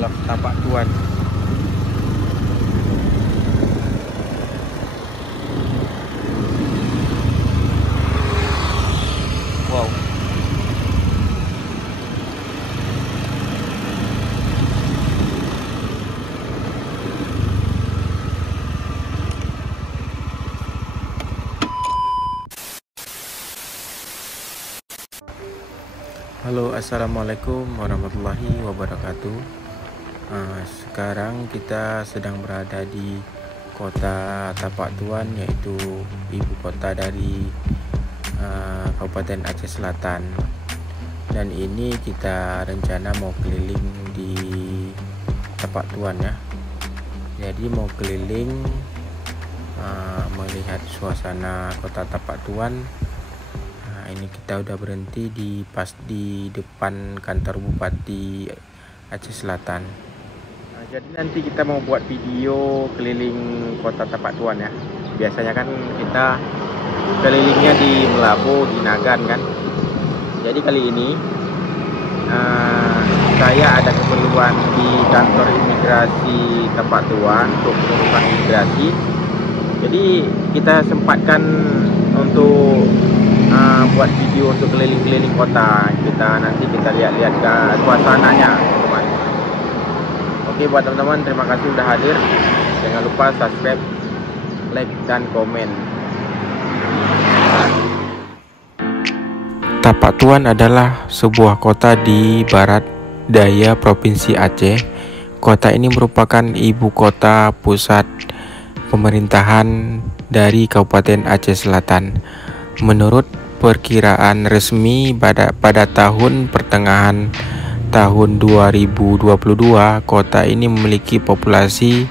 adalah Tapak Tuan. Wow. Halo, assalamualaikum warahmatullahi wabarakatuh. Sekarang kita sedang berada di kota Tapak Tuan, yaitu ibu kota dari Kabupaten Aceh Selatan. Dan ini kita rencana mau keliling di Tapak Tuan ya. Jadi mau keliling melihat suasana kota Tapak Tuan. Ini kita udah berhenti pas di depan kantor Bupati Aceh Selatan. Jadi nanti kita mau buat video keliling kota Tapak Tuan ya. Biasanya kan kita kelilingnya di Melabu, di Nagan kan. Jadi kali ini saya ada keperluan di kantor imigrasi Tapak Tuan untuk urusan imigrasi. Jadi kita sempatkan untuk buat video untuk keliling-keliling kota. Nanti kita lihat-lihat ke suasananya, teman-teman. Oke, buat teman-teman, terima kasih sudah hadir. Jangan lupa subscribe, like, dan komen. Tapak Tuan adalah sebuah kota di barat daya Provinsi Aceh. Kota ini merupakan ibu kota pusat pemerintahan dari Kabupaten Aceh Selatan. Menurut perkiraan resmi pada tahun pertengahan tahun 2022, kota ini memiliki populasi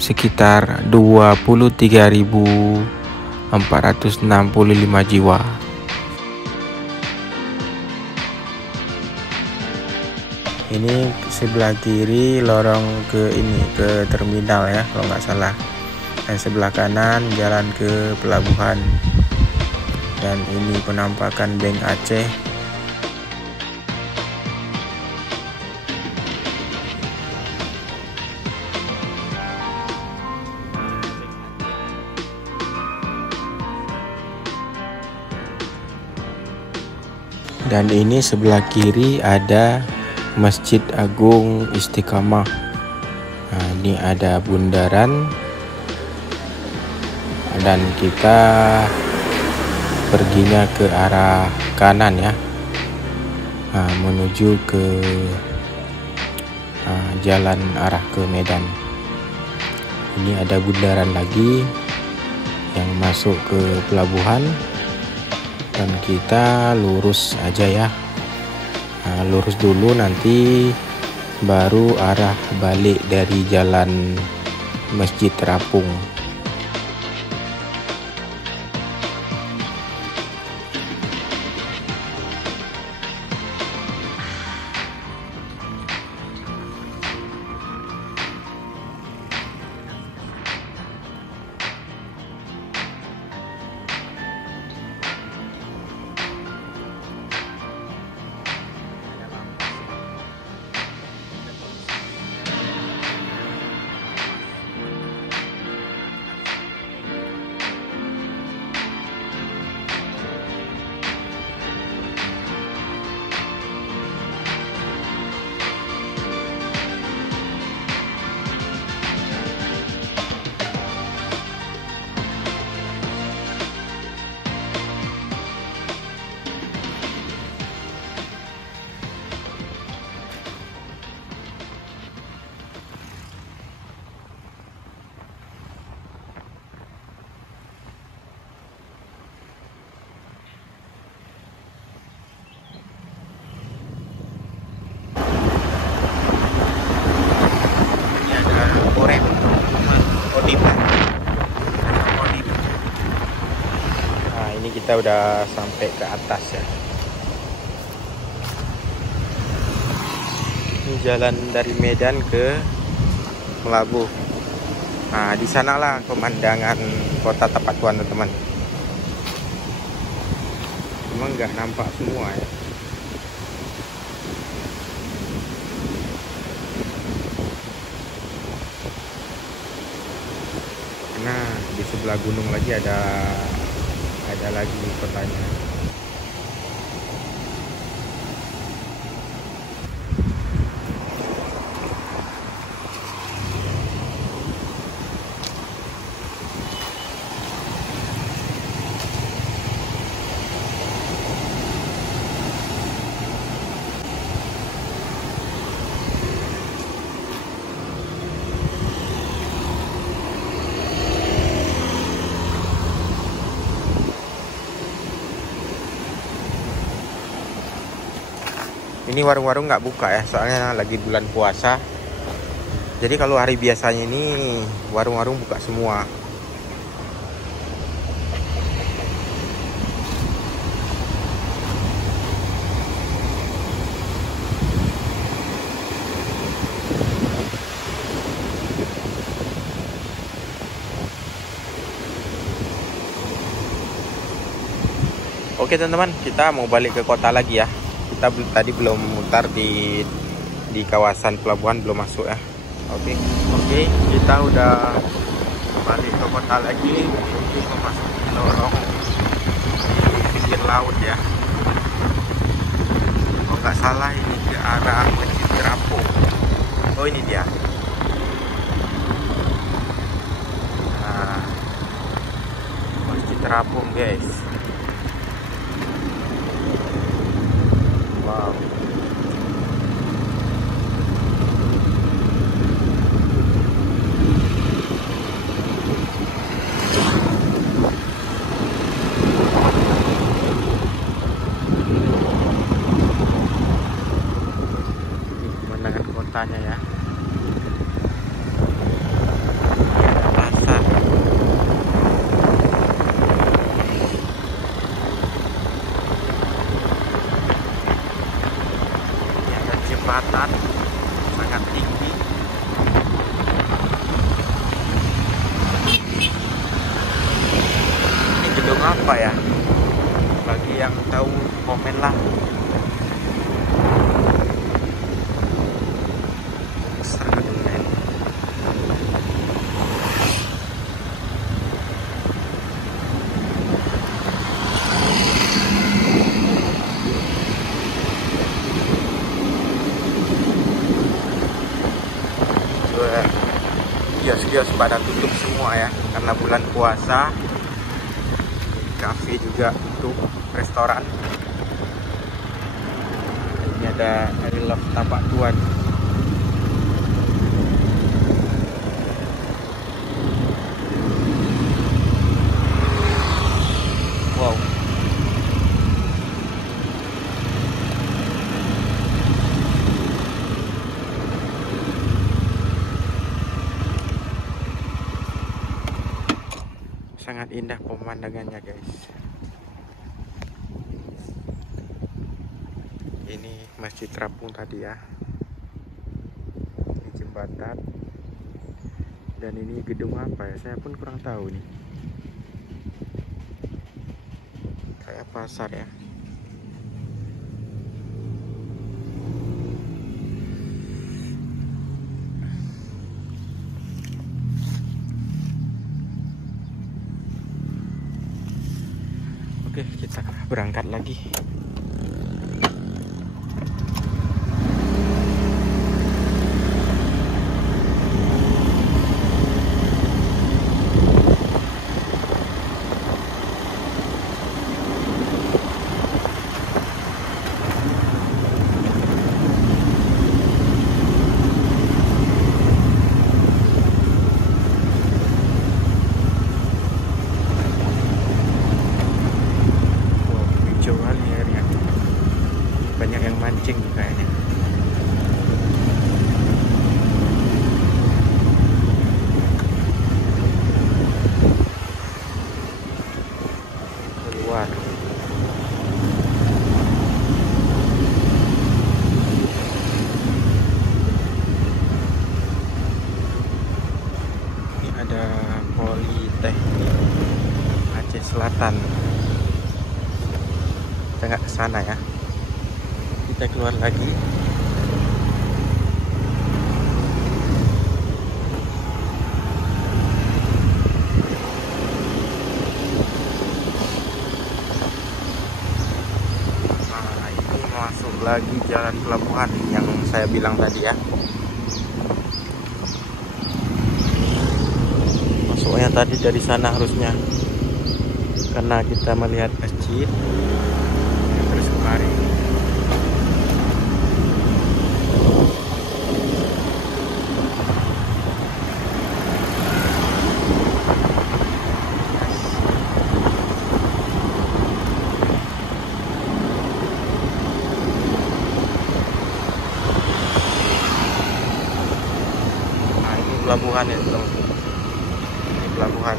sekitar 23.465 jiwa. Ini sebelah kiri lorong ke terminal ya kalau nggak salah. Dan sebelah kanan jalan ke pelabuhan. Dan ini penampakan Bank Aceh. Dan ini sebelah kiri ada Masjid Agung Istiqamah. Nah, ini ada bundaran. Dan kita perginya ke arah kanan ya, menuju ke jalan arah ke Medan. Ini ada bundaran lagi yang masuk ke pelabuhan, dan kita lurus aja ya. Lurus dulu, nanti baru arah balik dari jalan Masjid Terapung. Nah, ini kita udah sampai ke atas ya. Ini jalan dari Medan ke Melabu. Nah, di sanalah pemandangan kota Tapak Tuan, teman-teman. Cuma nggak nampak semua ya. sebelah gunung lagi ada lagi kotanya. Ini warung-warung nggak buka ya, soalnya lagi bulan puasa. Jadi kalau hari biasanya ini warung-warung buka semua. Oke teman-teman, kita mau balik ke kota lagi ya. Kita tadi belum mutar di kawasan pelabuhan, belum masuk ya. Oke, kita udah balik ke kota lagi untuk memasuki lorong di pinggir laut ya. Kalau nggak salah ini ke arah Masjid Terapung. Oh ini dia. Nah, Masjid Terapung guys. Wow. Pemandangan kotanya ya. Pasar. Ini ada jembatan sangat tinggi. Ini gedung apa ya? Bagi yang tahu komen lah. Besar gedungnya ini. Kios-kios pada tutup semua ya karena bulan puasa. Kafe juga tutup, restoran. Ini ada I Love Tapak Tuan. Wow. Sangat indah pemandangannya guys. Ini Masjid Terapung tadi ya. Ini jembatan. Dan ini gedung apa ya? Saya pun kurang tahu nih. Kayak pasar ya. Oke, kita berangkat lagi. Banyak yang mancing kayaknya. Keluar. Ini ada Politeknik Aceh Selatan. Kita nggak ke sana ya. Kita keluar lagi. bagi jalan pelabuhan yang saya bilang tadi ya. Masuknya tadi dari sana harusnya, karena kita melihat masjid terus kemari. Nah, ini pelabuhan ya teman. Ini pelabuhan.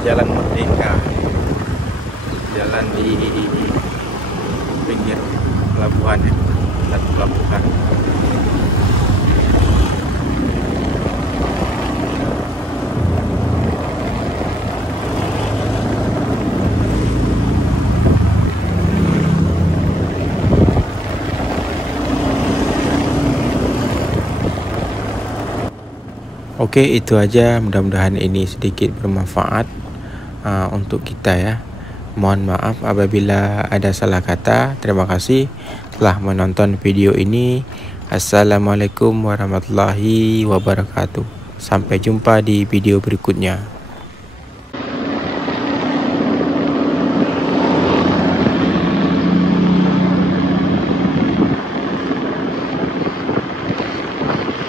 Jalan Merdeka, jalan di pinggir pelabuhan ya, dan pelabuhan. Oke, itu aja. Mudah-mudahan ini sedikit bermanfaat untuk kita ya. Mohon maaf apabila ada salah kata. Terima kasih telah menonton video ini. Assalamualaikum warahmatullahi wabarakatuh. Sampai jumpa di video berikutnya.